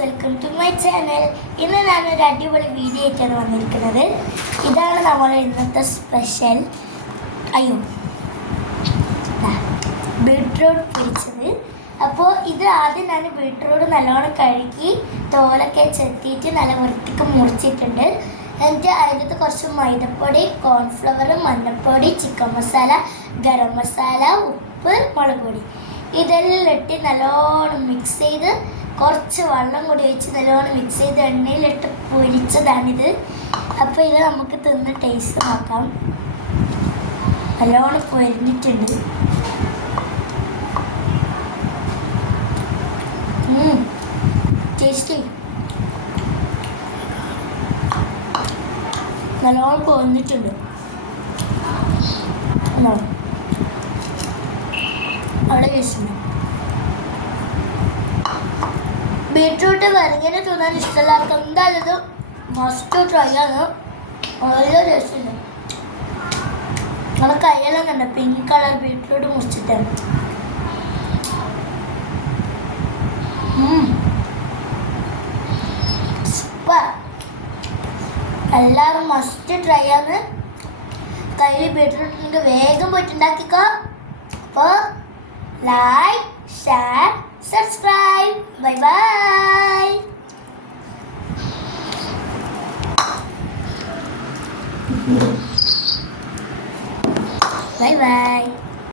Welcome to my channel. ഇന്ന് ഞാനൊരു അടിപൊളി വീഡിയോ ആയിട്ടാണ് വന്നിരിക്കുന്നത്. ഇതാണ് നമ്മൾ ഇന്നത്തെ സ്പെഷ്യൽ. ബീട്രൂട്ട് പൊരിച്ചത്. അപ്പോൾ ഇത് ആദ്യം ഞാൻ ബീട്രൂട്ട് നല്ലോണം കഴുകി തോലൊക്കെ ചെത്തിയിട്ട് നല്ല വൃത്തിക്ക് മുറിച്ചിട്ടുണ്ട്. എന്നിട്ട് അതിനകത്ത് കുറച്ച് മൈദപ്പൊടി, കോൺഫ്ലവർ, മഞ്ഞൾപ്പൊടി, ചിക്കൻ മസാല, ഗരം മസാല, ഉപ്പ്, മുളക് പൊടി ഇതെല്ലാം ഇട്ട് നല്ലോണം മിക്സ് ചെയ്ത് കുറച്ച് വെള്ളം കൂടി ഒഴിച്ച് നല്ലോണം മിക്സ് ചെയ്ത് എണ്ണയിലിട്ട് പൊരിച്ചതാണിത്. അപ്പോൾ ഇത് നമുക്ക് തിന്ന് ടേസ്റ്റ് നോക്കാം. നല്ലോണം പൊരിഞ്ഞിട്ടുണ്ട്. ടേസ്റ്റി, നല്ലോണം പൊരിഞ്ഞിട്ടുണ്ട്. അവിടെ ടേസ്റ്റ്. ബീട്രൂട്ട് വെറുങ്ങനെ തിന്നാൻ ഇഷ്ടമുള്ളവർക്ക് എന്തായാലും ഇത് മസ്റ്റ് ട്രൈ ആണ്. വളരെ ടേസ്റ്റുണ്ട്. നമ്മുടെ കയ്യെല്ലാം കണ്ട പിങ്ക് കളർ ബീട്രൂട്ട് മുറിച്ചിട്ടാണ്. സൂപ്പർ. എല്ലാവരും മസ്റ്റ് ട്രൈ ആണ്. കയ്യിൽ ബീട്രൂട്ടിൻ്റെ വേഗം പോയിട്ടുണ്ടാക്കിക്കോ. അപ്പോൾ like, share, subscribe. Bye bye.